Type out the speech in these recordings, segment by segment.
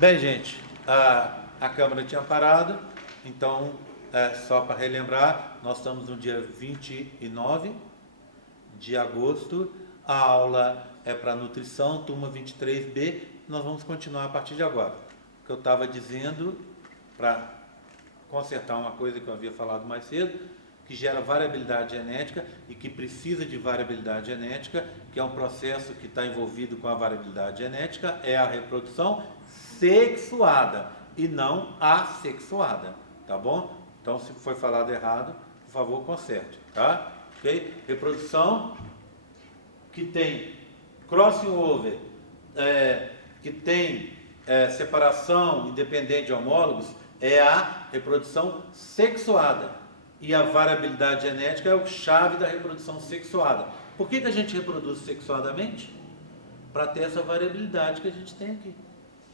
Bem, gente, a câmera tinha parado, então, só para relembrar, nós estamos no dia 29 de agosto, a aula é para nutrição, turma 23B, nós vamos continuar a partir de agora. O que eu estava dizendo, para consertar uma coisa que eu havia falado mais cedo, que gera variabilidade genética e que precisa de variabilidade genética, que é um processo que está envolvido com a variabilidade genética, é a reprodução sexuada e não assexuada, tá bom? Então, se foi falado errado, por favor, conserte, tá? Ok? Reprodução que tem crossing over, que tem separação independente de homólogos, é a reprodução sexuada. E a variabilidade genética é o chave da reprodução sexuada. Por que a gente reproduz sexuadamente? Para ter essa variabilidade que a gente tem aqui.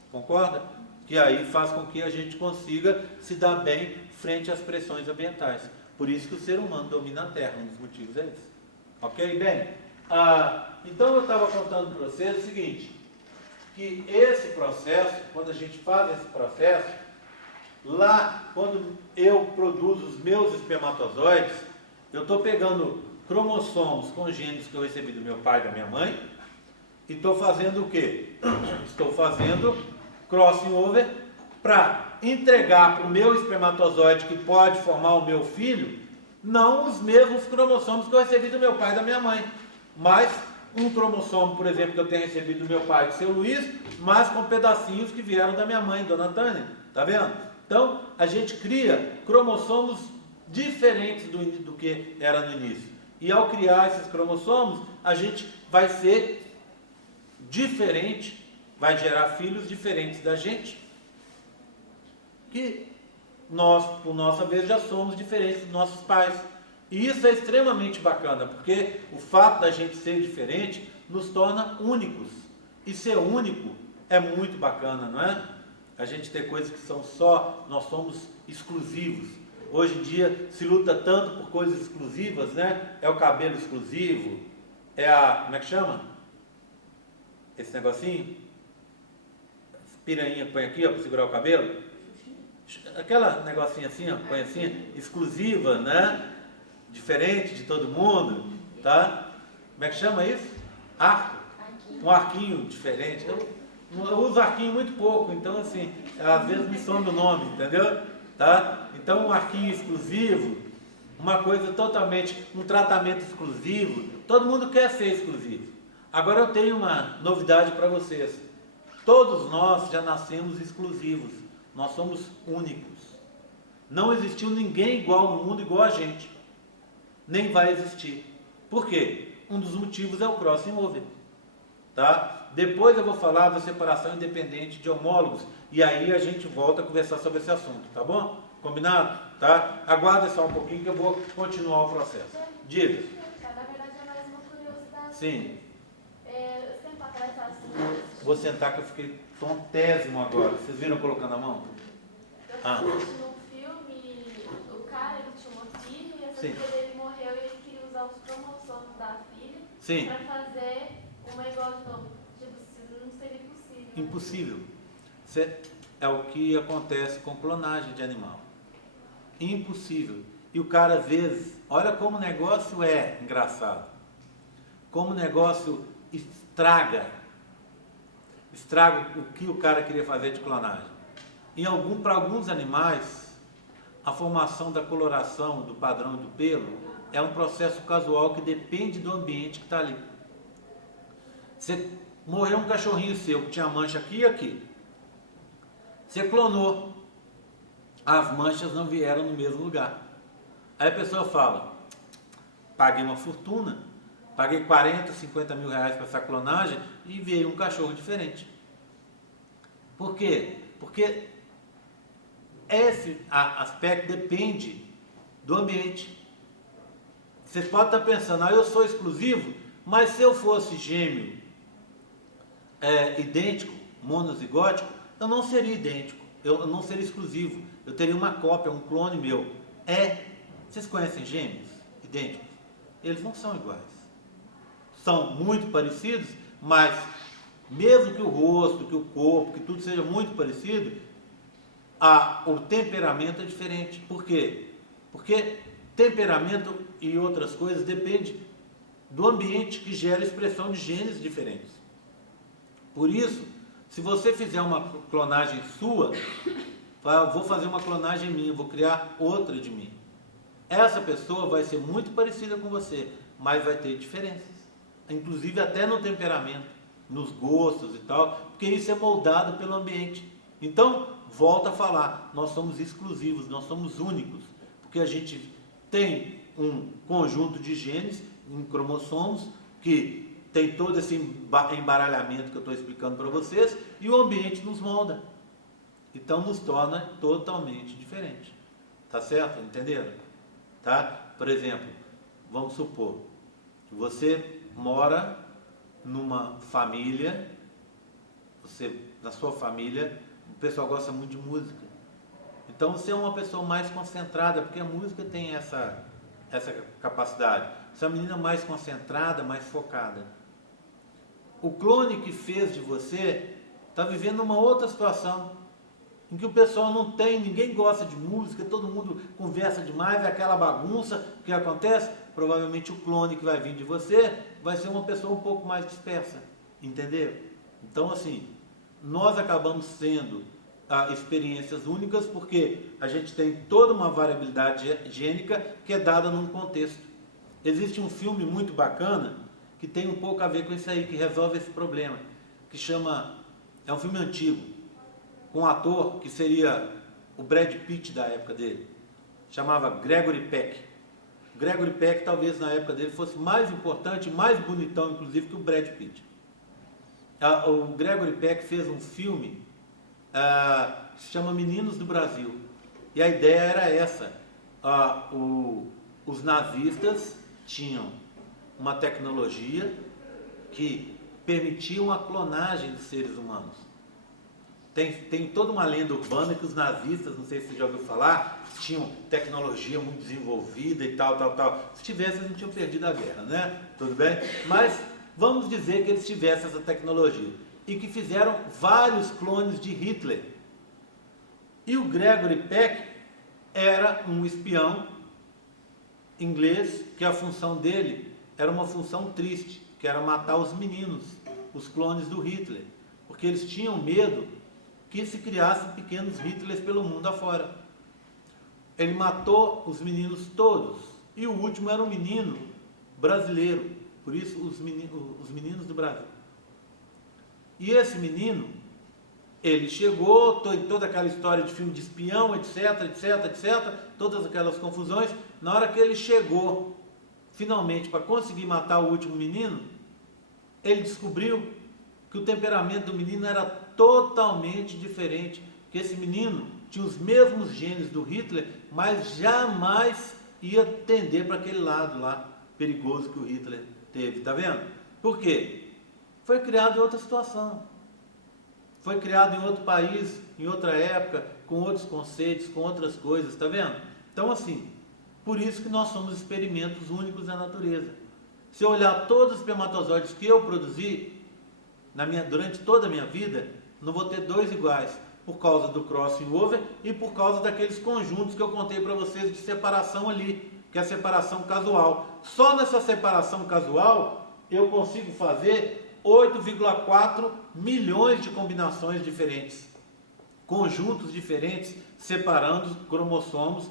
Concorda? Que aí faz com que a gente consiga se dar bem frente às pressões ambientais. Por isso que o ser humano domina a Terra, um dos motivos é esse. Ok? Bem, então eu estava contando para vocês o seguinte, que esse processo, quando a gente faz esse processo, lá, quando eu produzo os meus espermatozoides, eu estou pegando cromossomos congênitos que eu recebi do meu pai e da minha mãe, e estou fazendo o quê? Estou fazendo crossing over para entregar para o meu espermatozoide, que pode formar o meu filho, não os mesmos cromossomos que eu recebi do meu pai e da minha mãe, mas um cromossomo, por exemplo, que eu tenho recebido do meu pai, do seu Luiz, mas com pedacinhos que vieram da minha mãe, dona Tânia, tá vendo? Então, a gente cria cromossomos diferentes do que era no início. E ao criar esses cromossomos, a gente vai ser diferente, vai gerar filhos diferentes da gente, que nós, por nossa vez, já somos diferentes dos nossos pais. E isso é extremamente bacana, porque o fato da gente ser diferente nos torna únicos. E ser único é muito bacana, não é? A gente ter coisas que são só, nós somos exclusivos. Hoje em dia se luta tanto por coisas exclusivas, né? É o cabelo exclusivo, é como é que chama? Esse negocinho? Piranha que põe aqui, ó, para segurar o cabelo. Aquela negocinho assim, ó, põe assim, exclusiva, né? Diferente de todo mundo, tá? Como é que chama isso? Arco. Um arquinho diferente. Eu uso arquinho muito pouco, então assim, às vezes me some o nome, entendeu? Tá? Então um arquinho exclusivo, uma coisa totalmente, um tratamento exclusivo, todo mundo quer ser exclusivo. Agora eu tenho uma novidade para vocês. Todos nós já nascemos exclusivos, nós somos únicos. Não existiu ninguém igual no mundo, igual a gente. Nem vai existir. Por quê? Um dos motivos é o crossing over. Tá? Depois eu vou falar da separação independente de homólogos e aí a gente volta a conversar sobre esse assunto, tá bom? Combinado? Tá? Aguarda só um pouquinho que eu vou continuar o processo. Diga. Na verdade é mais uma curiosidade. Sim. Eu sempre atrás assim. Vou sentar que eu fiquei tontésimo agora. Vocês viram colocando a mão? Eu assisti num filme, o cara ele tinha uma filha e essa Sim. filha dele morreu e ele queria usar os cromossomos da filha Sim. para fazer uma igual de novo. Tipo, não seria possível. Impossível. É o que acontece com clonagem de animal. Impossível. E o cara às vezes, olha como o negócio é engraçado. Como o negócio estraga o que o cara queria fazer de clonagem. Para alguns animais, a formação da coloração, do padrão do pelo, é um processo casual que depende do ambiente que está ali. Você morreu um cachorrinho seu que tinha mancha aqui e aqui. Você clonou. As manchas não vieram no mesmo lugar. Aí a pessoa fala, paguei uma fortuna, paguei 40, 50 mil reais para essa clonagem e veio um cachorro diferente. Por quê? Porque esse aspecto depende do ambiente. Você pode estar pensando, eu sou exclusivo, mas se eu fosse gêmeo idêntico, monozigótico, eu não seria idêntico, eu não seria exclusivo, eu teria uma cópia, um clone meu. Vocês conhecem gêmeos idênticos? Eles não são iguais. São muito parecidos, mas mesmo que o rosto, que o corpo, que tudo seja muito parecido, o temperamento é diferente. Por quê? Porque temperamento e outras coisas depende do ambiente que gera expressão de genes diferentes. Por isso, se você fizer uma clonagem sua, vou fazer uma clonagem minha, vou criar outra de mim. Essa pessoa vai ser muito parecida com você, mas vai ter diferenças. Inclusive até no temperamento, nos gostos e tal, porque isso é moldado pelo ambiente. Então, volta a falar, nós somos exclusivos, nós somos únicos, porque a gente tem um conjunto de genes em cromossomos que tem todo esse embaralhamento que eu estou explicando para vocês, e o ambiente nos molda. Então nos torna totalmente diferente. Tá certo? Entenderam? Tá? Por exemplo, vamos supor que você mora numa família, na sua família, o pessoal gosta muito de música. Então você é uma pessoa mais concentrada, porque a música tem essa capacidade. Você é uma menina mais concentrada, mais focada. O clone que fez de você está vivendo uma outra situação, em que o pessoal não tem, ninguém gosta de música, todo mundo conversa demais, é aquela bagunça. O que acontece? Provavelmente o clone que vai vir de você vai ser uma pessoa um pouco mais dispersa, entendeu? Então assim, nós acabamos sendo experiências únicas porque a gente tem toda uma variabilidade gênica que é dada num contexto. Existe um filme muito bacana que tem um pouco a ver com isso aí, que resolve esse problema, que é um filme antigo, com um ator que seria o Brad Pitt da época dele, chamava Gregory Peck. Gregory Peck talvez na época dele fosse mais importante, mais bonitão inclusive que o Brad Pitt. O Gregory Peck fez um filme que se chama Meninos do Brasil, e a ideia era essa. Os nazistas tinham uma tecnologia que permitia a clonagem de seres humanos. Tem toda uma lenda urbana que os nazistas, não sei se você já ouviu falar, tinham tecnologia muito desenvolvida e tal. Se tivesse, eles não tinham perdido a guerra, né? Tudo bem? Mas vamos dizer que eles tivessem essa tecnologia e que fizeram vários clones de Hitler. E o Gregory Peck era um espião inglês, que a função dele era uma função triste, que era matar os meninos, os clones do Hitler, porque eles tinham medo que se criassem pequenos Hitlers pelo mundo afora. Ele matou os meninos todos, e o último era um menino brasileiro, por isso os meninos do Brasil. E esse menino, ele chegou, toda aquela história de filme de espião, etc, todas aquelas confusões. Na hora que ele chegou, finalmente, para conseguir matar o último menino, ele descobriu que o temperamento do menino era totalmente diferente, que esse menino tinha os mesmos genes do Hitler, mas jamais ia tender para aquele lado lá, perigoso que o Hitler teve, tá vendo? Por quê? Foi criado em outra situação. Foi criado em outro país, em outra época, com outros conceitos, com outras coisas, tá vendo? Então assim, por isso que nós somos experimentos únicos da natureza. Se eu olhar todos os espermatozoides que eu produzi durante toda a minha vida, não vou ter dois iguais, por causa do crossing over e por causa daqueles conjuntos que eu contei para vocês de separação ali, que é a separação casual. Só nessa separação casual eu consigo fazer 8,4 milhões de combinações diferentes, conjuntos diferentes, separando os cromossomos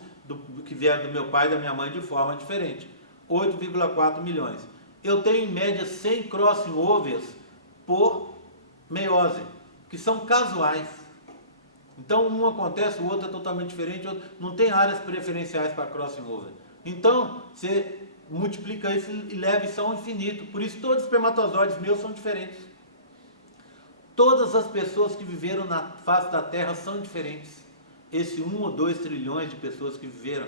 que vieram do meu pai e da minha mãe de forma diferente. 8,4 milhões. Eu tenho em média 100 crossing overs por meiose, que são casuais. Então um acontece, o outro é totalmente diferente, não tem áreas preferenciais para crossing over. Então você multiplica isso e leva isso ao infinito. Por isso todos os espermatozoides meus são diferentes. Todas as pessoas que viveram na face da Terra são diferentes. Esse 1 ou 2 trilhões de pessoas que viveram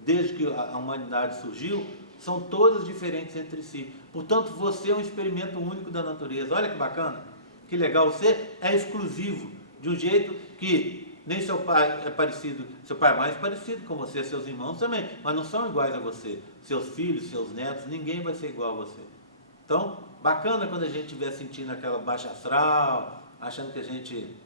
desde que a humanidade surgiu, são todas diferentes entre si. Portanto, você é um experimento único da natureza. Olha que bacana, que legal. Você é exclusivo, de um jeito que nem seu pai é parecido. Seu pai é mais parecido com você, seus irmãos também, mas não são iguais a você. Seus filhos, seus netos, ninguém vai ser igual a você. Então, Bacana quando a gente estiver sentindo aquela baixa astral, achando que a gente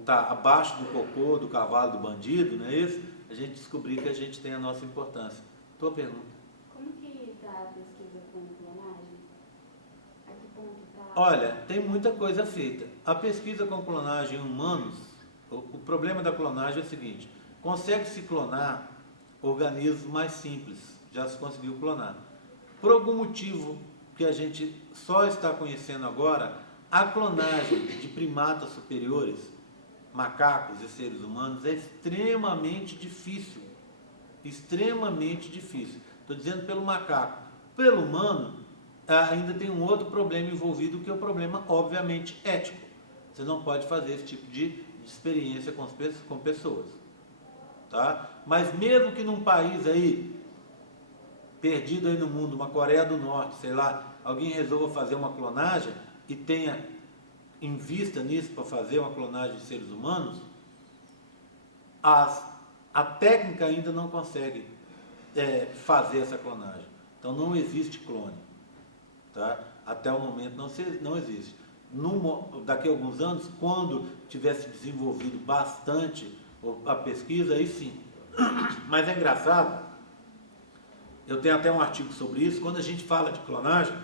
está abaixo do cocô, do cavalo, do bandido, não é isso? A gente descobrir que a gente tem a nossa importância. Tua pergunta. Como que está a pesquisa com clonagem? A que ponto está? Olha, tem muita coisa feita. A pesquisa com clonagem em humanos, o problema da clonagem é o seguinte: consegue-se clonar organismos mais simples, já se conseguiu clonar. Por algum motivo que a gente só está conhecendo agora, a clonagem de primatas superiores, macacos e seres humanos, é extremamente difícil. Extremamente difícil. Estou dizendo pelo macaco. Pelo humano, ainda tem um outro problema envolvido, que é o problema, obviamente, ético. Você não pode fazer esse tipo de experiência com pessoas. Tá? Mas mesmo que num país aí, perdido aí no mundo, uma Coreia do Norte, sei lá, alguém resolva fazer uma clonagem e tenha em vista nisso para fazer uma clonagem de seres humanos, a técnica ainda não consegue fazer essa clonagem. Então não existe clone. Tá? Até o momento não existe. Daqui a alguns anos, quando tivesse desenvolvido bastante a pesquisa, aí sim. Mas é engraçado, eu tenho até um artigo sobre isso. Quando a gente fala de clonagem,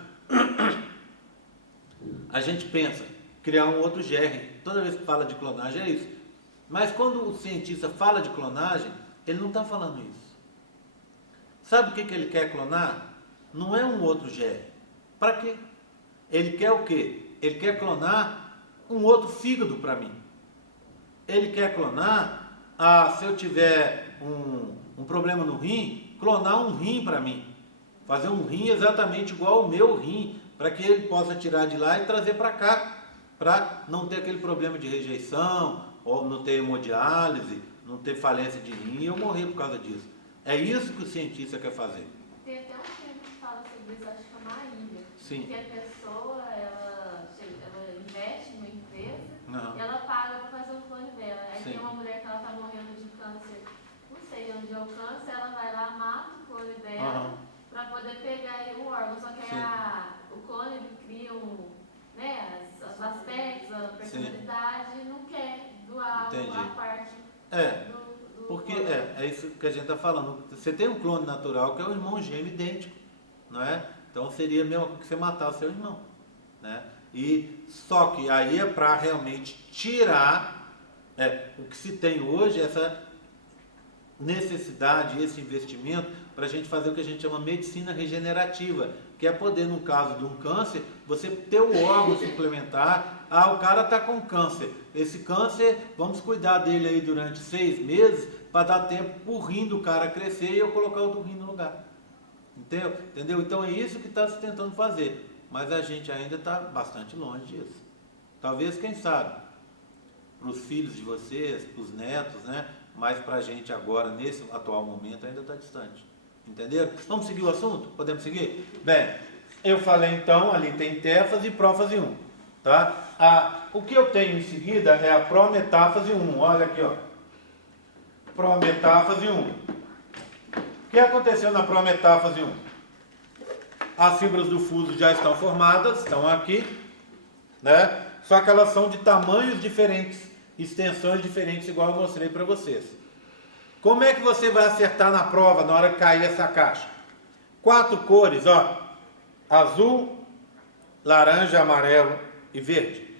a gente pensa criar um outro germe. Toda vez que fala de clonagem é isso. Mas quando o cientista fala de clonagem, ele não está falando isso. Sabe o que ele quer clonar? Não é um outro germe. Para quê? Ele quer o quê? Ele quer clonar um outro fígado para mim. Ele quer clonar, se eu tiver um problema no rim, clonar um rim para mim. Fazer um rim exatamente igual ao meu rim, para que ele possa tirar de lá e trazer para cá, para não ter aquele problema de rejeição, ou não ter hemodiálise, não ter falência de rim e eu morrer por causa disso. É isso que o cientista quer fazer. Tem até um filme que fala sobre isso, acho que é uma ilha. Sim. Que a pessoa, ela investe numa empresa Uhum. e ela paga para fazer o clone dela. Aí Sim. tem uma mulher que ela está morrendo de câncer, não sei onde é o câncer, ela vai lá, mata o clone dela para poder pegar aí o órgão. Só que o clone ele cria os aspectos, a personalidade, e não quer doar a parte do porque é isso que a gente está falando. Você tem um clone natural que é um irmão gêmeo idêntico, não é? Então seria mesmo que você matar o seu irmão, né? E só que aí é para realmente tirar o que se tem hoje, essa necessidade, esse investimento para a gente fazer o que a gente chama medicina regenerativa, que é poder, no caso de um câncer, você ter o órgão suplementar. O cara está com câncer. Esse câncer, vamos cuidar dele aí durante 6 meses, para dar tempo para o rim do cara crescer e eu colocar outro rim no lugar. Entendeu? Então é isso que está se tentando fazer. Mas a gente ainda está bastante longe disso. Talvez, quem sabe, para os filhos de vocês, para os netos, né? Mas para a gente agora, nesse atual momento, ainda está distante. Entenderam? Vamos seguir o assunto? Podemos seguir? Bem, eu falei então, ali tem téfase e prófase 1. Tá? O que eu tenho em seguida é a prometáfase 1. Olha aqui, ó. Prometáfase 1. O que aconteceu na prometáfase 1? As fibras do fuso já estão formadas, estão aqui, né? Só que elas são de tamanhos diferentes, extensões diferentes, igual eu mostrei para vocês. Como é que você vai acertar na prova na hora que cair essa caixa? 4 cores, ó. Azul, laranja, amarelo e verde.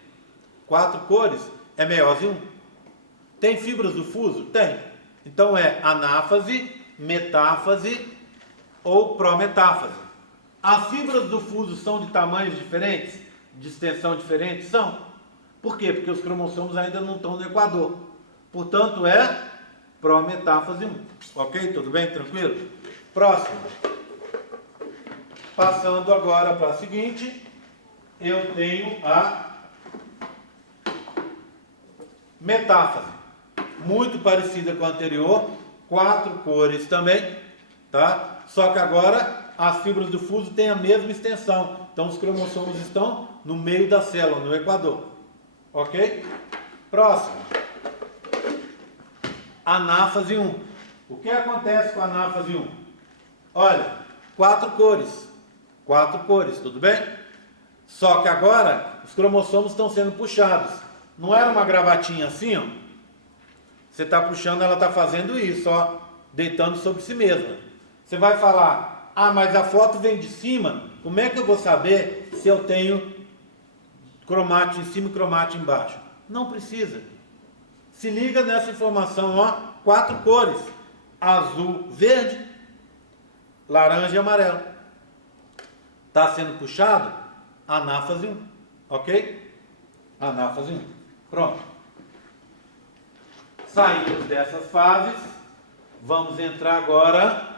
4 cores é meiose 1. Tem fibras do fuso? Tem. Então é anáfase, metáfase ou prometáfase. As fibras do fuso são de tamanhos diferentes? De extensão diferente? São. Por quê? Porque os cromossomos ainda não estão no equador. Portanto, é prometáfase 1. Ok? Tudo bem? Tranquilo? Próximo. Passando agora para a seguinte, eu tenho a metáfase. Muito parecida com a anterior. 4 cores também. Tá? Só que agora as fibras do fuso têm a mesma extensão. Então os cromossomos estão no meio da célula, no equador. Ok? Próximo. Anáfase 1. O que acontece com a anáfase 1? Olha, 4 cores. 4 cores, tudo bem? Só que agora os cromossomos estão sendo puxados. Não era uma gravatinha assim, ó. Você está puxando, ela está fazendo isso, ó, deitando sobre si mesma. Você vai falar, ah, mas a foto vem de cima, como é que eu vou saber se eu tenho cromático em cima e cromático embaixo? Não precisa. Se liga nessa informação, ó, 4 cores, azul, verde, laranja e amarelo. Está sendo puxado? Anáfase 1, ok? Anáfase 1. Pronto. Saímos dessas fases. Vamos entrar agora.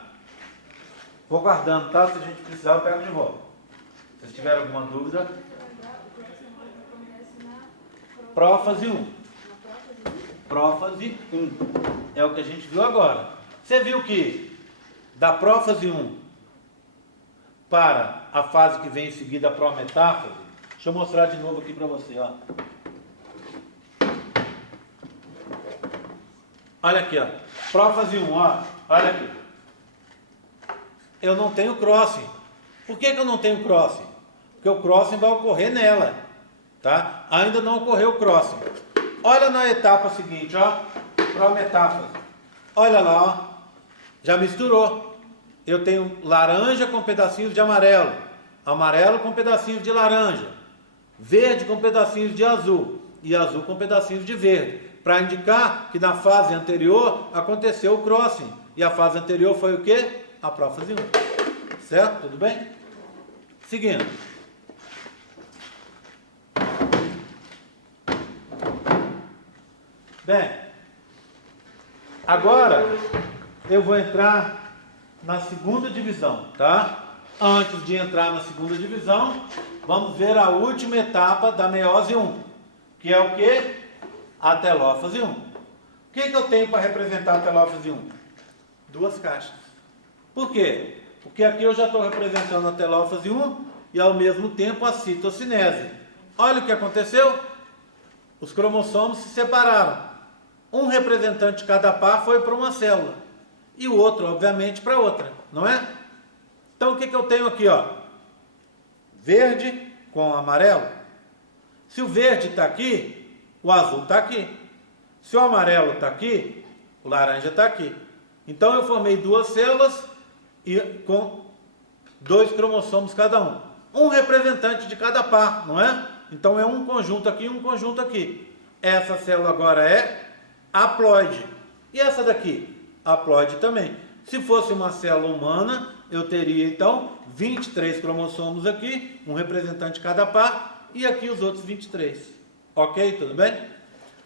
Vou guardando, tá? Se a gente precisar, eu pego de volta. Se tiver alguma dúvida. Prófase 1. Prófase 1. É o que a gente viu agora. Você viu que da prófase 1 para a fase que vem em seguida, a prometáfase. Deixa eu mostrar de novo aqui para você, ó. Olha aqui, ó. Prófase 1, ó. Olha aqui. Eu não tenho crossing. Por que eu não tenho crossing? Porque o crossing vai ocorrer nela, tá? Ainda não ocorreu o crossing. Olha na etapa seguinte, ó. Prometáfase. Olha lá, ó. Já misturou. Eu tenho laranja com pedacinhos de amarelo, amarelo com pedacinhos de laranja, verde com pedacinhos de azul e azul com pedacinhos de verde, para indicar que na fase anterior aconteceu o crossing. E a fase anterior foi o quê? A prófase 1. Certo? Tudo bem? Seguindo. Bem, agora eu vou entrar na segunda divisão, tá? Antes de entrar na segunda divisão, vamos ver a última etapa da meiose 1, que é o quê? A telófase 1. O que eu tenho para representar a telófase 1? 2 caixas. Por quê? Porque aqui eu já estou representando a telófase 1 e ao mesmo tempo a citocinese. Olha o que aconteceu. Os cromossomos se separaram. Um representante de cada par foi para uma célula. E o outro, obviamente, para outra, não é? Então, o que eu tenho aqui, ó? Verde com amarelo. Se o verde está aqui, o azul está aqui. Se o amarelo está aqui, o laranja está aqui. Então, eu formei 2 células e com 2 cromossomos cada um. Um representante de cada par, não é? Então, é um conjunto aqui e um conjunto aqui. Essa célula agora é haploide. E essa daqui? Haploide também. Se fosse uma célula humana, eu teria então 23 cromossomos aqui, um representante de cada par, e aqui os outros 23. Ok? Tudo bem?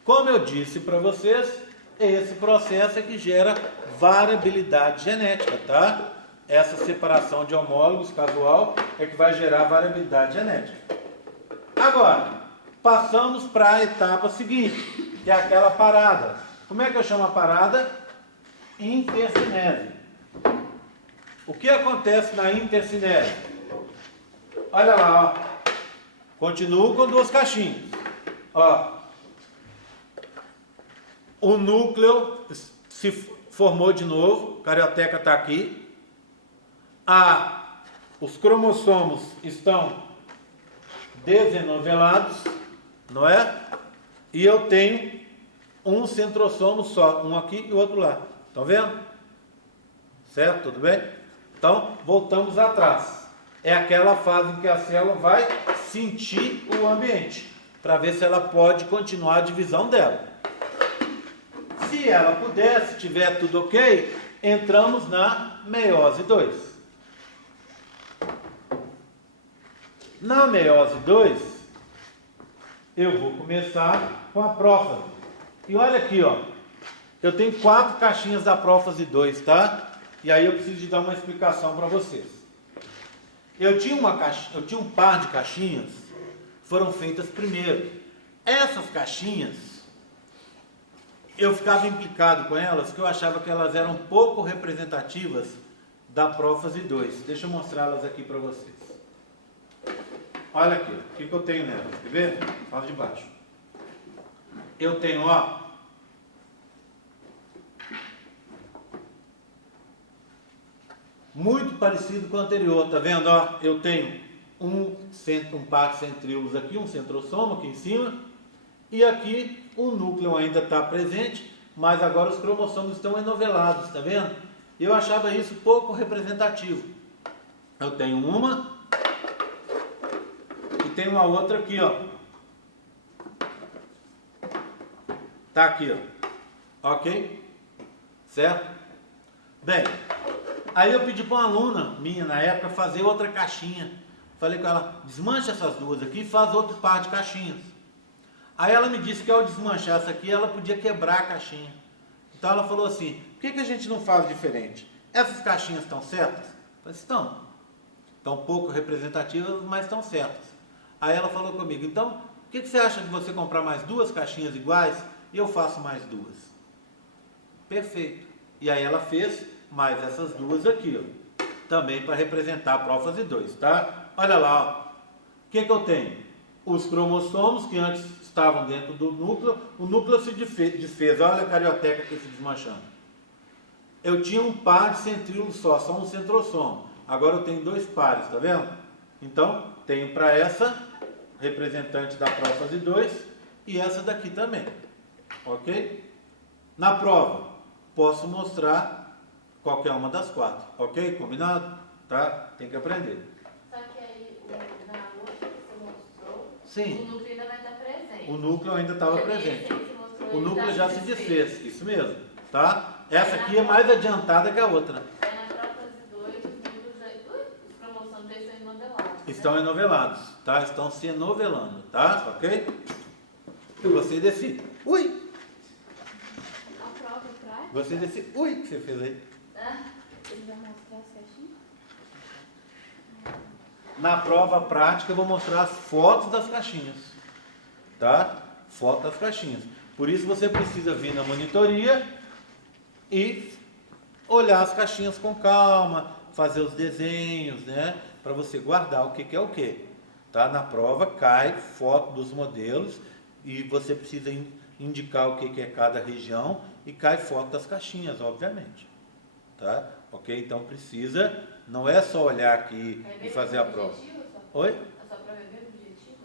Como eu disse para vocês, esse processo é que gera variabilidade genética, tá? Essa separação de homólogos casual é que vai gerar variabilidade genética. Agora, passamos para a etapa seguinte, que é aquela parada. Como é que eu chamo a parada? Intercinese. O que acontece na intercinese? Olha lá, ó. Continuo com 2 caixinhas. Ó. O núcleo se formou de novo, a carioteca está aqui. Os cromossomos estão desenovelados, não é? E eu tenho um centrossomo só, um aqui e o outro lá. Estão vendo? Certo? Tudo bem? Então, voltamos atrás. É aquela fase em que a célula vai sentir o ambiente, para ver se ela pode continuar a divisão dela. Se ela puder, se tiver tudo ok, entramos na meiose 2. Na meiose 2, eu vou começar com a prófase. E olha aqui, ó. Eu tenho 4 caixinhas da prófase 2, tá? E aí eu preciso de dar uma explicação para vocês. Eu tinha um par de caixinhas, foram feitas primeiro. Essas caixinhas, eu ficava implicado com elas, porque eu achava que elas eram pouco representativas da prófase 2. Deixa eu mostrá-las aqui para vocês. Olha aqui, o que eu tenho nelas? Quer ver? Fala de baixo. Eu tenho, ó, muito parecido com o anterior, tá vendo? Ó, eu tenho um par de centríolos aqui, um centrossomo aqui em cima, e aqui o núcleo ainda está presente, mas agora os cromossomos estão enovelados, tá vendo? Eu achava isso pouco representativo. Eu tenho uma e tenho uma outra aqui, ó. Tá aqui, ó. Ok? Certo? Bem, aí eu pedi para uma aluna minha na época fazer outra caixinha. Falei com ela, desmancha essas duas aqui e faz outro par de caixinhas. Aí ela me disse que ao desmanchar essa aqui, ela podia quebrar a caixinha. Então ela falou assim, por que a gente não faz diferente? Essas caixinhas estão certas? Eu falei, estão. Estão pouco representativas, mas estão certas. Aí ela falou comigo, então, o que você acha de você comprar mais duas caixinhas iguais e eu faço mais duas? Perfeito. E aí ela fez mais essas duas aqui, ó, também para representar a prófase 2, tá? Olha lá, ó. O que eu tenho? Os cromossomos que antes estavam dentro do núcleo, o núcleo se desfez, olha a carioteca aqui se desmanchando. Eu tinha um par de centríolos só um centrossomo. Agora eu tenho dois pares, tá vendo? Então, tenho para essa, representante da prófase 2, e essa daqui também. Ok? Na prova, posso mostrar qualquer uma das quatro. Ok? Combinado? Tá? Tem que aprender. Só que aí, na outra que você mostrou, Sim. o núcleo ainda vai estar presente. O núcleo ainda estava presente. O núcleo já se desfez. Isso mesmo. Tá? Essa aqui é mais adiantada que a outra. Aí na prófase 2, os cromossomos já estão enovelados. Estão enovelados, tá? Estão se enovelando, tá? Ok? E você decide. Ui! A prova prática? Você decide. Ui, o que você fez aí? Ele vai mostrar as caixinhas? Na prova prática eu vou mostrar as fotos das caixinhas, tá? Foto das caixinhas. Por isso você precisa vir na monitoria e olhar as caixinhas com calma, fazer os desenhos, né? Para você guardar o que é o que, tá? Na prova cai foto dos modelos e você precisa indicar o que é cada região e cai foto das caixinhas, obviamente, tá? Ok? Então precisa, não é só olhar aqui e fazer a prova. Oi? A sua prova é bem objetiva?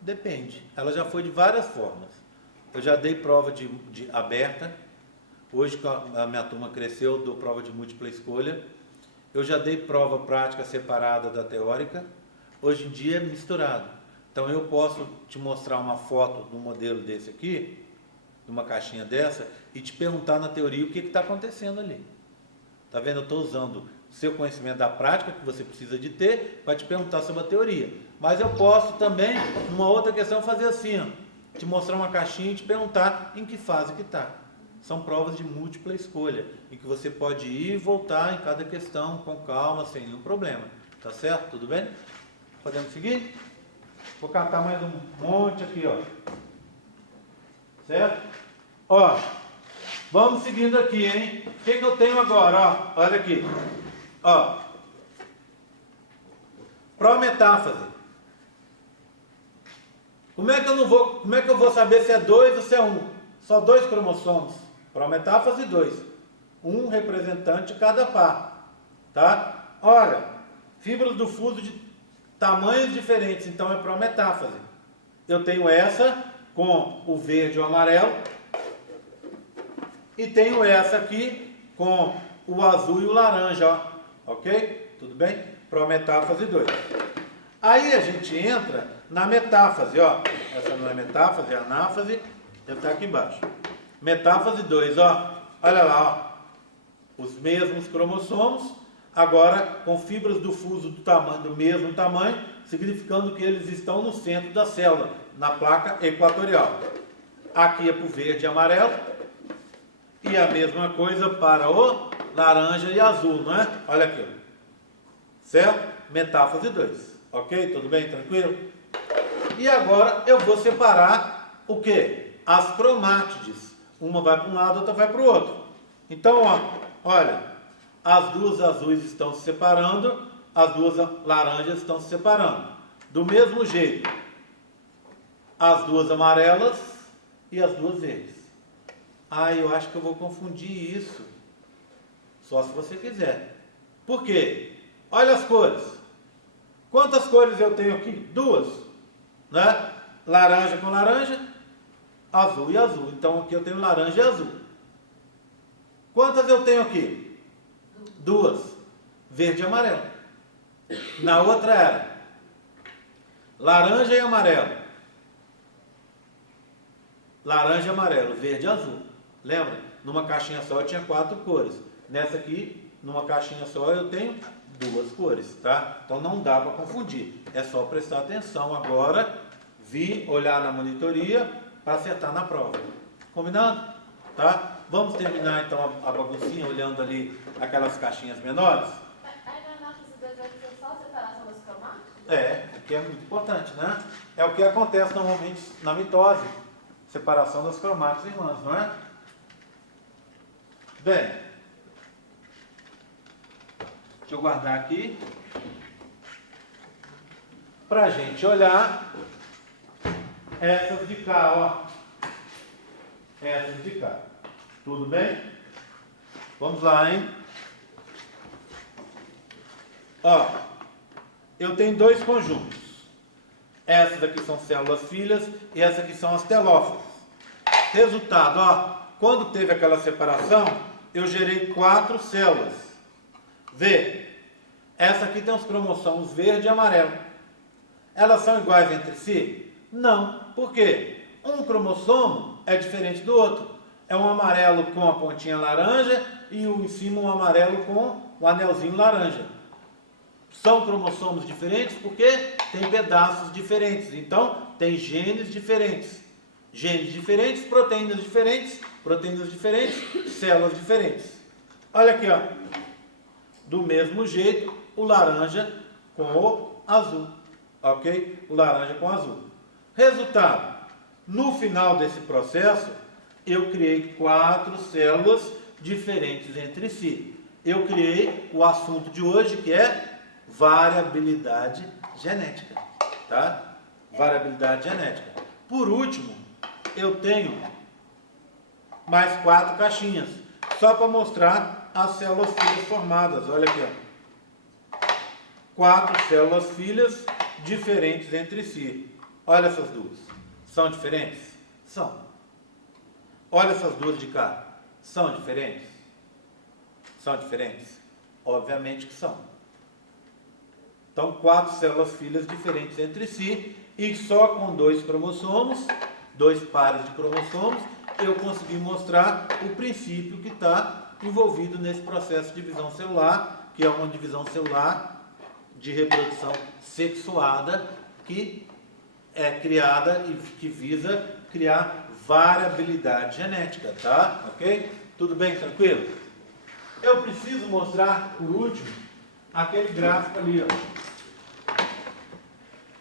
Depende. Ela já foi de várias formas. Eu já dei prova de aberta. Hoje, que a minha turma cresceu, eu dou prova de múltipla escolha. Eu já dei prova prática separada da teórica. Hoje em dia é misturado. Então eu posso te mostrar uma foto de um modelo desse aqui, de uma caixinha dessa, e te perguntar na teoria o que está acontecendo ali. Tá vendo? Eu estou usando o seu conhecimento da prática, que você precisa de ter, para te perguntar sobre a teoria. Mas eu posso também, numa outra questão, fazer assim, ó, te mostrar uma caixinha e te perguntar em que fase que está. São provas de múltipla escolha, em que você pode ir e voltar em cada questão com calma, sem nenhum problema. Tá certo? Tudo bem? Podemos seguir? Vou catar mais um monte aqui, ó. Certo? Ó, vamos seguindo aqui, hein? O que eu tenho agora, ó? Olha aqui. Ó. Prometáfase. Como é que eu vou saber se é 2 ou se é 1? Só 2 cromossomos. Prometáfase 2. Um representante de cada par. Tá? Olha, fibras do fuso de tamanhos diferentes, então é prometáfase. Eu tenho essa com o verde e o amarelo. E tenho essa aqui com o azul e o laranja, ó. Ok? Tudo bem? Prometáfase 2. Aí a gente entra na metáfase, ó. Essa não é metáfase, é anáfase. Deve estar aqui embaixo. Metáfase 2, ó. Olha lá, ó. Os mesmos cromossomos, agora com fibras do fuso do mesmo tamanho, significando que eles estão no centro da célula, na placa equatorial. Aqui é para o verde e amarelo. E a mesma coisa para o laranja e azul, não é? Olha aqui. Certo? Metáfase 2. Ok? Tudo bem? Tranquilo? E agora eu vou separar o quê? As cromátides. Uma vai para um lado, outra vai para o outro. Então, ó, olha, as duas azuis estão se separando, as duas laranjas estão se separando. Do mesmo jeito, as duas amarelas e as duas verdes. Ah, eu acho que eu vou confundir isso. Só se você quiser. Por quê? Olha as cores. Quantas cores eu tenho aqui? Duas, né? Laranja com laranja, azul e azul. Então aqui eu tenho laranja e azul. Quantas eu tenho aqui? Duas. Verde e amarelo. Na outra era laranja e amarelo. Laranja e amarelo, verde e azul. Lembra? Numa caixinha só eu tinha 4 cores. Nessa aqui, numa caixinha só eu tenho 2 cores, tá? Então não dá para confundir. É só prestar atenção agora, vir olhar na monitoria para acertar na prova. Combinado? Tá? Vamos terminar então a baguncinha olhando ali aquelas caixinhas menores? Aí na nota de 2 vai ser só a separação das cromáticas? É, o que é muito importante, né? É o que acontece normalmente na mitose. Separação das cromáticas em lãs, não é? Bem, deixa eu guardar aqui. Para a gente olhar essas de cá, ó. Essas de cá. Tudo bem? Vamos lá, hein? Ó, eu tenho 2 conjuntos. Essas aqui são células filhas e essas aqui são as telófilas. Resultado, ó, quando teve aquela separação, eu gerei 4 células. Vê, essa aqui tem os cromossomos verde e amarelo. Elas são iguais entre si? Não. Por quê? Um cromossomo é diferente do outro. É um amarelo com a pontinha laranja e em cima um amarelo com o anelzinho laranja. São cromossomos diferentes porque tem pedaços diferentes. Então, tem genes diferentes. Genes diferentes, proteínas diferentes, células diferentes. Olha aqui, ó. Do mesmo jeito, o laranja com o azul. Ok? O laranja com o azul. Resultado. No final desse processo, eu criei 4 células diferentes entre si. Eu criei o assunto de hoje, que é variabilidade genética, tá? Variabilidade genética. Por último, eu tenho mais 4 caixinhas, só para mostrar as células filhas formadas. Olha aqui, ó. 4 células filhas diferentes entre si. Olha essas duas. São diferentes? São. Olha essas duas de cá. São diferentes? São diferentes? Obviamente que são. Então, 4 células filhas diferentes entre si e só com 2 cromossomos, 2 pares de cromossomos, eu consegui mostrar o princípio que está envolvido nesse processo de divisão celular, que é uma divisão celular de reprodução sexuada que é criada e que visa criar variabilidade genética, tá? Ok? Tudo bem, tranquilo? Eu preciso mostrar, por último, aquele gráfico ali, ó.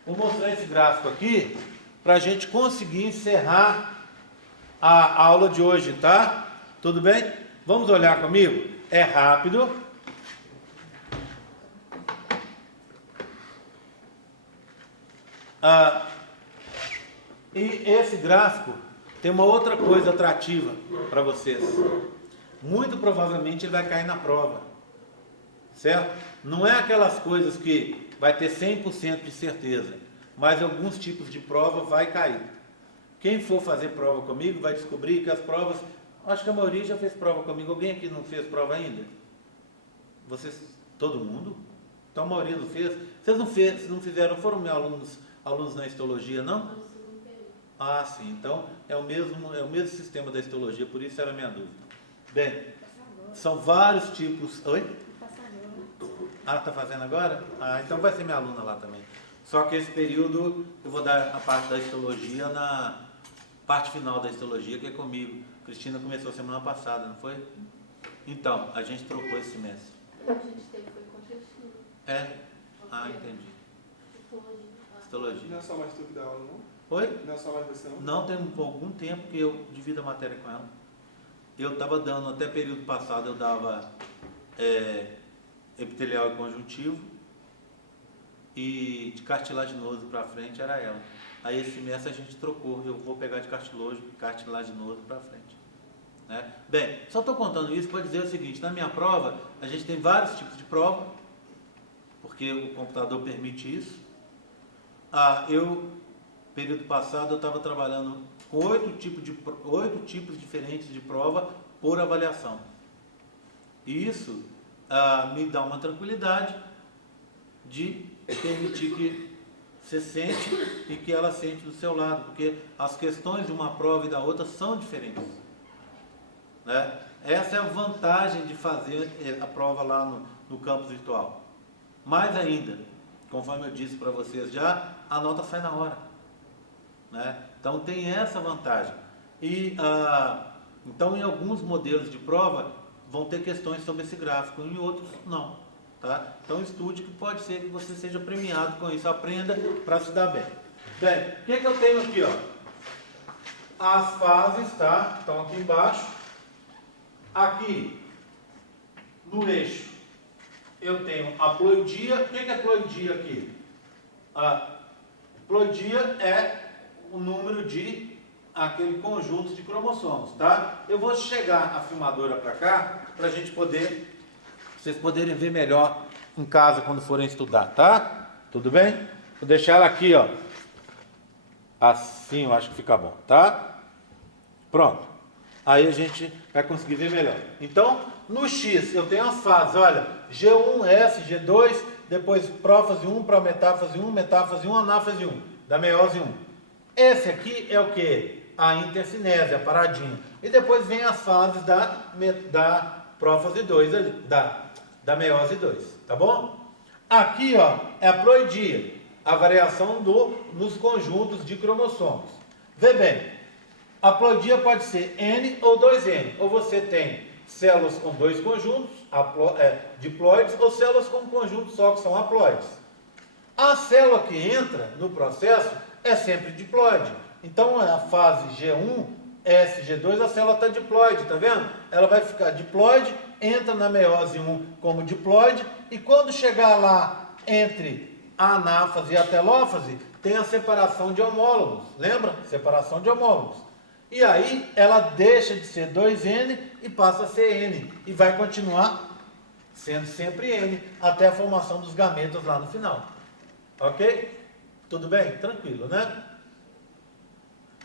Vou mostrar esse gráfico aqui para a gente conseguir encerrar a aula de hoje, tá? Tudo bem? Vamos olhar comigo? É rápido. E esse gráfico tem uma outra coisa atrativa para vocês. Muito provavelmente ele vai cair na prova. Certo? Não é aquelas coisas que vai ter 100% de certeza, mas alguns tipos de prova vai cair. Quem for fazer prova comigo vai descobrir que as provas, acho que a maioria já fez prova comigo. Alguém aqui não fez prova ainda? Vocês, todo mundo? Então a maioria não fez. Vocês não fizeram, foram meus alunos na histologia, não? Ah, sim. Então é o mesmo sistema da histologia, por isso era a minha dúvida. Bem, são vários tipos. Oi? Ah, está fazendo agora? Ah, então vai ser minha aluna lá também. Só que esse período eu vou dar a parte da histologia na parte final da histologia, que é comigo. Cristina começou semana passada, não foi? Então, a gente trocou esse semestre. A gente teve foi com Cristina. É? Ah, entendi. Histologia. Não é só mais tu que dá aula, não? Oi? Não é só mais você, não? Não, tem algum tempo que eu divido a matéria com ela. Eu estava dando, até período passado, eu dava epitelial e conjuntivo, e de cartilaginoso para frente era ela. Aí esse semestre a gente trocou, eu vou pegar de cartilaginoso para frente. Né? Bem, só estou contando isso para dizer o seguinte, na minha prova, a gente tem vários tipos de prova, porque o computador permite isso. Período passado, eu estava trabalhando com 8 tipos diferentes de prova por avaliação. E isso me dá uma tranquilidade de permitir que você sente e que ela sente do seu lado, porque as questões de uma prova e da outra são diferentes. Né? Essa é a vantagem de fazer a prova lá no campus virtual. Mais ainda, conforme eu disse para vocês já, a nota sai na hora. Né? Então tem essa vantagem. E então em alguns modelos de prova vão ter questões sobre esse gráfico, em outros não. Tá? Então estude, que pode ser que você seja premiado com isso, aprenda para se dar bem. Bem, o que eu tenho aqui? Ó? As fases, tá? Estão aqui embaixo. Aqui no eixo eu tenho a ploidia. O que é ploidia aqui? A ploidia é o número de aquele conjunto de cromossomos, tá? Eu vou chegar a filmadora para cá para a gente poder, vocês poderem ver melhor em casa quando forem estudar, tá? Tudo bem? Vou deixar ela aqui, ó. Assim eu acho que fica bom, tá? Pronto. Aí a gente vai conseguir ver melhor. Então, no X eu tenho as fases, olha, G1, S, G2, depois prófase 1, prometáfase 1, metáfase 1, anáfase 1, da meiose 1. Esse aqui é o que? A intercinese, a paradinha. E depois vem as fases da prófase 2, ali, da meiose 2, tá bom? Aqui, ó, é a ploidia, a variação nos conjuntos de cromossomos. Vê bem, a ploidia pode ser N ou 2N, ou você tem células com dois conjuntos, diploides, ou células com um conjunto só, que são haploides. A célula que entra no processo é sempre diploide. Então, a fase G1, S, G2, a célula está diploide, tá vendo? Ela vai ficar diploide, entra na meiose 1 como diploide, e quando chegar lá entre a anáfase e a telófase, tem a separação de homólogos. Lembra? Separação de homólogos. E aí, ela deixa de ser 2N e passa a ser N. E vai continuar sendo sempre N, até a formação dos gametas lá no final. Ok? Tudo bem? Tranquilo, né?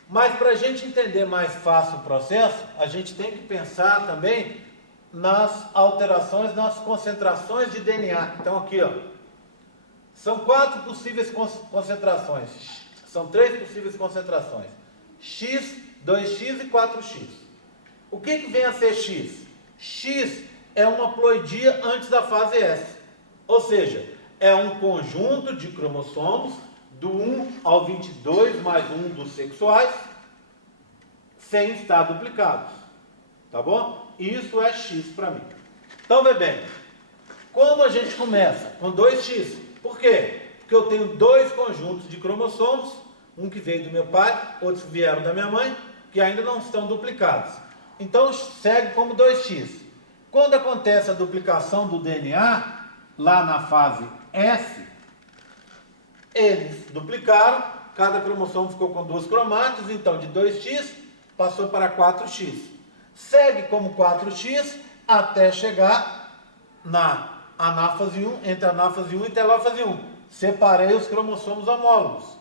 Mas para a gente entender mais fácil o processo, a gente tem que pensar também nas alterações, nas concentrações de DNA. Então aqui, ó, são 4 possíveis concentrações. São 3 possíveis concentrações. X, 2x e 4x. O que vem a ser X? X é uma ploidia antes da fase S. Ou seja, é um conjunto de cromossomos do 1 ao 22 mais um dos sexuais, sem estar duplicados. Tá bom? Isso é X para mim. Então, vê bem. Como a gente começa? Com 2x. Por quê? Porque eu tenho 2 conjuntos de cromossomos, um que veio do meu pai, outros que vieram da minha mãe, que ainda não estão duplicados. Então, segue como 2x. Quando acontece a duplicação do DNA, lá na fase S, eles duplicaram, cada cromossomo ficou com 2 cromátides, então de 2x passou para 4x. Segue como 4x até chegar na anáfase 1, entre anáfase 1 e telófase 1. Separei os cromossomos homólogos.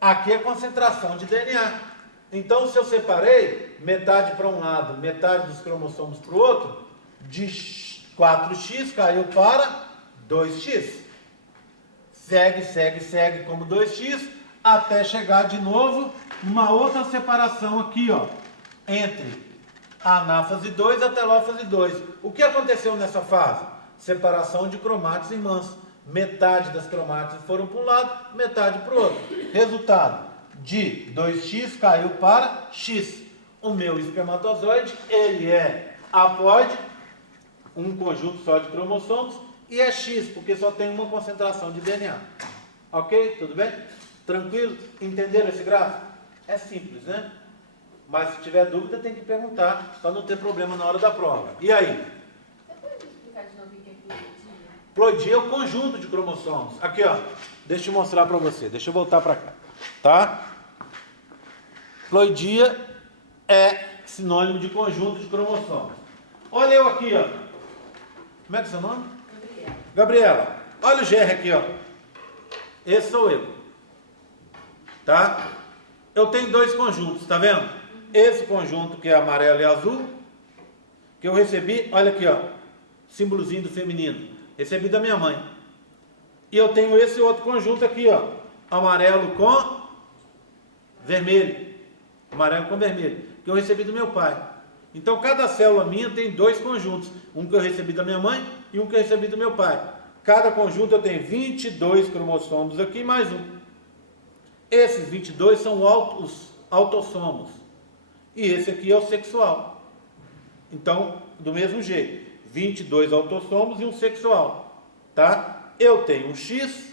Aqui é a concentração de DNA. Então, se eu separei metade para um lado, metade dos cromossomos para o outro, de 4x caiu para 2x. Segue como 2x, até chegar de novo numa outra separação aqui, ó, entre a anáfase 2 e a telófase 2. O que aconteceu nessa fase? Separação de cromátides irmãs. Metade das cromátides foram para um lado, metade para o outro. Resultado, de 2x caiu para x. O meu espermatozoide, ele é haploide, um conjunto só de cromossomos, e é X, porque só tem uma concentração de DNA. Ok? Tudo bem? Tranquilo? Entenderam esse gráfico? É simples, né? Mas se tiver dúvida, tem que perguntar, para não ter problema na hora da prova. E aí? Você pode explicar de novo o que é ploidia? Ploidia é o conjunto de cromossomos. Aqui, ó. Deixa eu mostrar para você. Deixa eu voltar para cá. Tá? Ploidia sinônimo de conjunto de cromossomos. Olha eu aqui, ó. Como é que é o seu nome? Gabriela. Olha o GR aqui, ó. Esse sou eu. Tá? Eu tenho dois conjuntos, tá vendo? Esse conjunto que é amarelo e azul, que eu recebi, olha aqui, ó. Símbolozinho do feminino. Recebi da minha mãe. E eu tenho esse outro conjunto aqui, ó. Amarelo com vermelho. Amarelo com vermelho. Que eu recebi do meu pai. Então, cada célula minha tem dois conjuntos. Um que eu recebi da minha mãe e um que eu recebi do meu pai. Cada conjunto eu tenho 22 cromossomos aqui, mais um. Esses 22 são os autossomos. E esse aqui é o sexual. Então, do mesmo jeito. 22 autossomos e um sexual. Tá? Eu tenho um X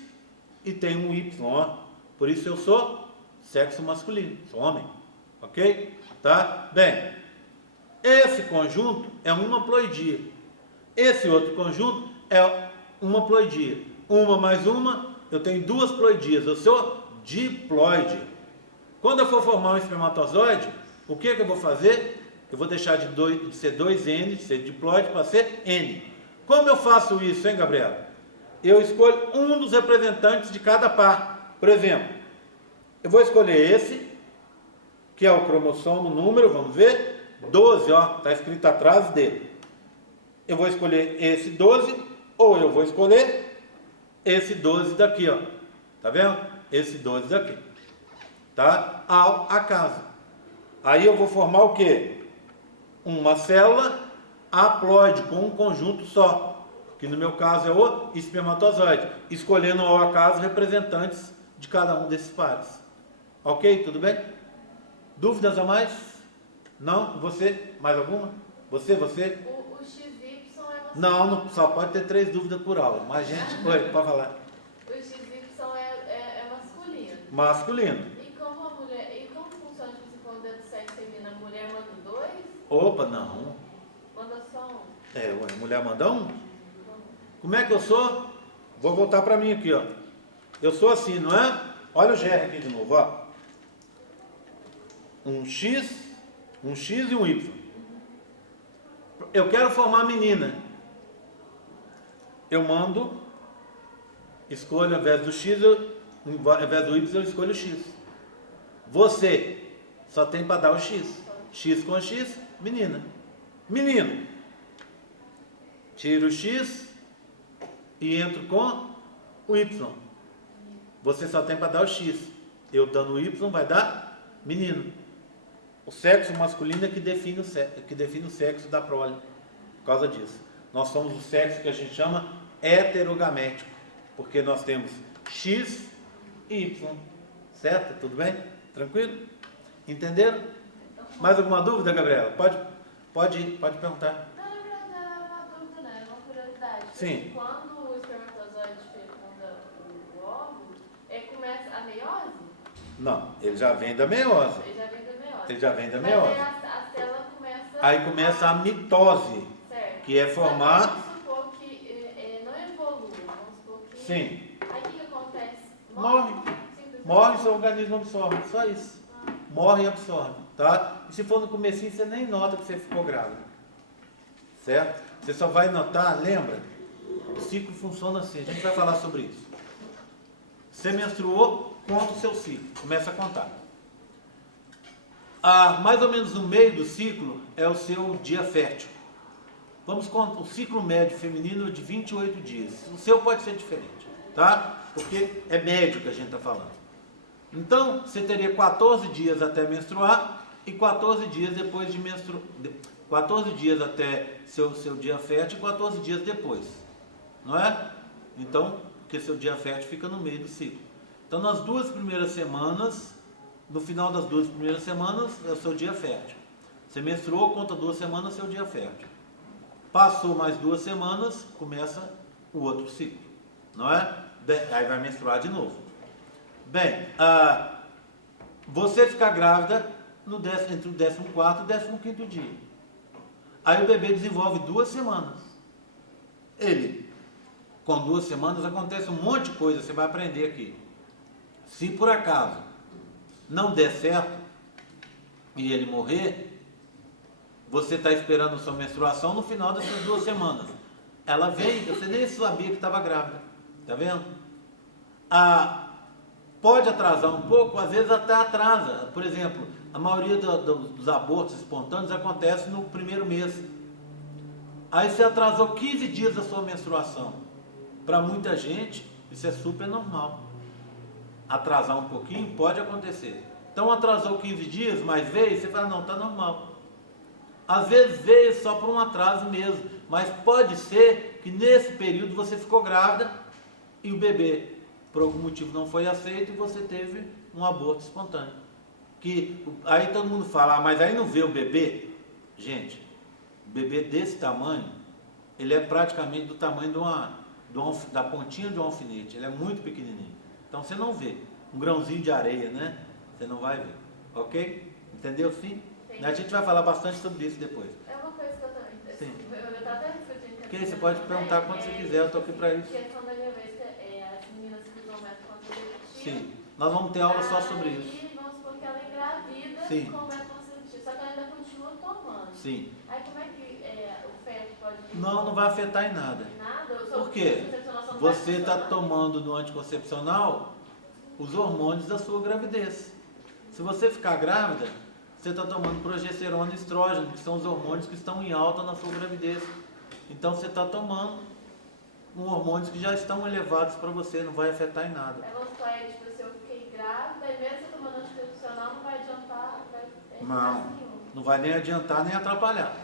e tenho um Y. Ó. Por isso eu sou sexo masculino. Sou homem. Ok? Tá? Bem, esse conjunto é uma ploidia. Esse outro conjunto é uma ploidia. Uma mais uma, eu tenho duas ploidias. Eu sou diploide. Quando eu for formar um espermatozoide, o que eu vou fazer? Eu vou deixar de ser 2N, de ser diploide, para ser N. Como eu faço isso, hein, Gabriela? Eu escolho um dos representantes de cada par. Por exemplo, eu vou escolher esse, que é o cromossomo número, vamos ver, 12, ó, está escrito atrás dele. Eu vou escolher esse 12, ou eu vou escolher esse 12 daqui, ó. Tá vendo? Esse 12 daqui. Tá? Ao acaso. Aí eu vou formar o quê? Uma célula haploide com um conjunto só, que no meu caso é o espermatozoide, escolhendo ao acaso representantes de cada um desses pares. Ok? Tudo bem? Dúvidas a mais? Não? Você? Mais alguma? Você? O XY é masculino. Não, só pode ter 3 dúvidas por aula. Mas gente, oi, pode falar. O XY é masculino. Masculino. E como funciona se quando é do sexo feminino? A mulher manda 2? Opa, não. Manda só um? A mulher manda um? Como é que eu sou? Vou voltar para mim aqui, ó. Eu sou assim, não é? Olha o GR aqui de novo, ó. Um X e um Y. Eu quero formar menina. Eu mando, escolho ao invés do X, ao invés do Y, eu escolho o X. Você só tem para dar o X. X com X, menina. Menino. Tiro o X e entro com o Y. Você só tem para dar o X. Eu dando o Y vai dar menino. O sexo masculino é que define o sexo da prole. Por causa disso. Nós somos o sexo que a gente chama heterogamético. Porque nós temos X e Y. Certo? Tudo bem? Tranquilo? Entenderam? Mais alguma dúvida, Gabriela? Pode perguntar. Não é uma dúvida, não. É uma curiosidade. Sim. Quando o espermatozoide fecunda o óvulo, começa a meiose? Não, ele já vem da meiose. Ele já vem da meiose. Mas aí a célula começa... Aí começa a mitose, certo. Que é formar... Vamos supor que não evolui, vamos supor que... Sim. Aí o que acontece? Morre, seu organismo absorve, só isso. Morre e absorve, tá? E se for no comecinho, você nem nota que você ficou grávida. Certo? Você só vai notar, lembra? O ciclo funciona assim, a gente vai falar sobre isso. Você menstruou, conta o seu ciclo, começa a contar. Mais ou menos no meio do ciclo é o seu dia fértil. Vamos contar o ciclo médio feminino de 28 dias. O seu pode ser diferente, tá? Porque é médio que a gente está falando. Então, você teria 14 dias até menstruar e 14 dias depois de menstruar. 14 dias até seu dia fértil e 14 dias depois. Não é? Então, porque seu dia fértil fica no meio do ciclo. Então, nas 2 primeiras semanas, no final das 2 primeiras semanas, é o seu dia fértil. Você menstruou, conta 2 semanas, seu dia fértil. Passou mais 2 semanas, começa o outro ciclo. Não é? Aí vai menstruar de novo. Bem, você fica grávida entre o 14º e o 15º dia. Aí o bebê desenvolve 2 semanas. Com 2 semanas acontece um monte de coisa, você vai aprender aqui. Se por acaso não der certo e ele morrer, você está esperando sua menstruação no final dessas 2 semanas. Ela vem, você nem sabia que estava grávida. Tá vendo? Pode atrasar um pouco, às vezes até atrasa. Por exemplo, a maioria dos abortos espontâneos acontece no primeiro mês. Aí você atrasou 15 dias da sua menstruação. Para muita gente, isso é super normal. Atrasar um pouquinho pode acontecer. Então atrasou 15 dias, mas veio, você fala, não, está normal. Às vezes veio só por um atraso mesmo, mas pode ser que nesse período você ficou grávida e o bebê, por algum motivo, não foi aceito e você teve um aborto espontâneo. Aí todo mundo fala, mas aí não vê o bebê? Gente, o bebê desse tamanho, ele é praticamente do tamanho da pontinha de um alfinete, ele é muito pequenininho. Então você não vê. Um grãozinho de areia, né? Você não vai ver. Ok? Entendeu, sim? A gente vai falar bastante sobre isso depois. É uma coisa que eu também... Sim. Eu estava até refletindo... Ok, você pode perguntar quando você quiser, eu estou aqui para isso. A questão da gravidez, as meninas que usam método contraceptivo... Sim. Nós vamos ter aula só sobre isso. Aí vamos supor que ela é engravida Sim. com método contraceptivo, só que ela ainda continua tomando. Sim. Aí como é que o feto pode... Não vai afetar em nada. Nada? Por quê? Você está tomando no anticoncepcional os hormônios da sua gravidez. Se você ficar grávida, você está tomando progesterona e estrógeno, que são os hormônios que estão em alta na sua gravidez. Então você está tomando hormônios que já estão elevados para você, não vai afetar em nada. Vamos supor, tipo, se eu fiquei grávida, e mesmo tomando anticoncepcional, não vai adiantar? Não vai nem adiantar nem atrapalhar.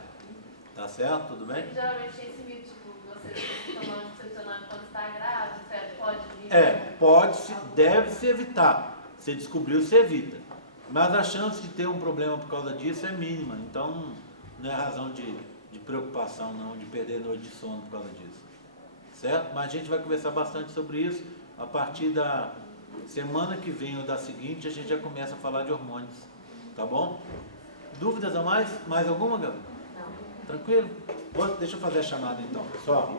Tá certo? Tudo bem? Geralmente esse mito, tipo, você tomando anticoncepcional quando está grávida, o feto pode vir? Pode, deve se evitar. Você descobriu, você evita. Mas a chance de ter um problema por causa disso é mínima. Então, não é razão de preocupação, não, de perder noite de sono por causa disso. Certo? Mas a gente vai conversar bastante sobre isso. A partir da semana que vem ou da seguinte, a gente já começa a falar de hormônios. Tá bom? Dúvidas a mais? Mais alguma, Gabi? Não. Tranquilo? Deixa eu fazer a chamada então, pessoal.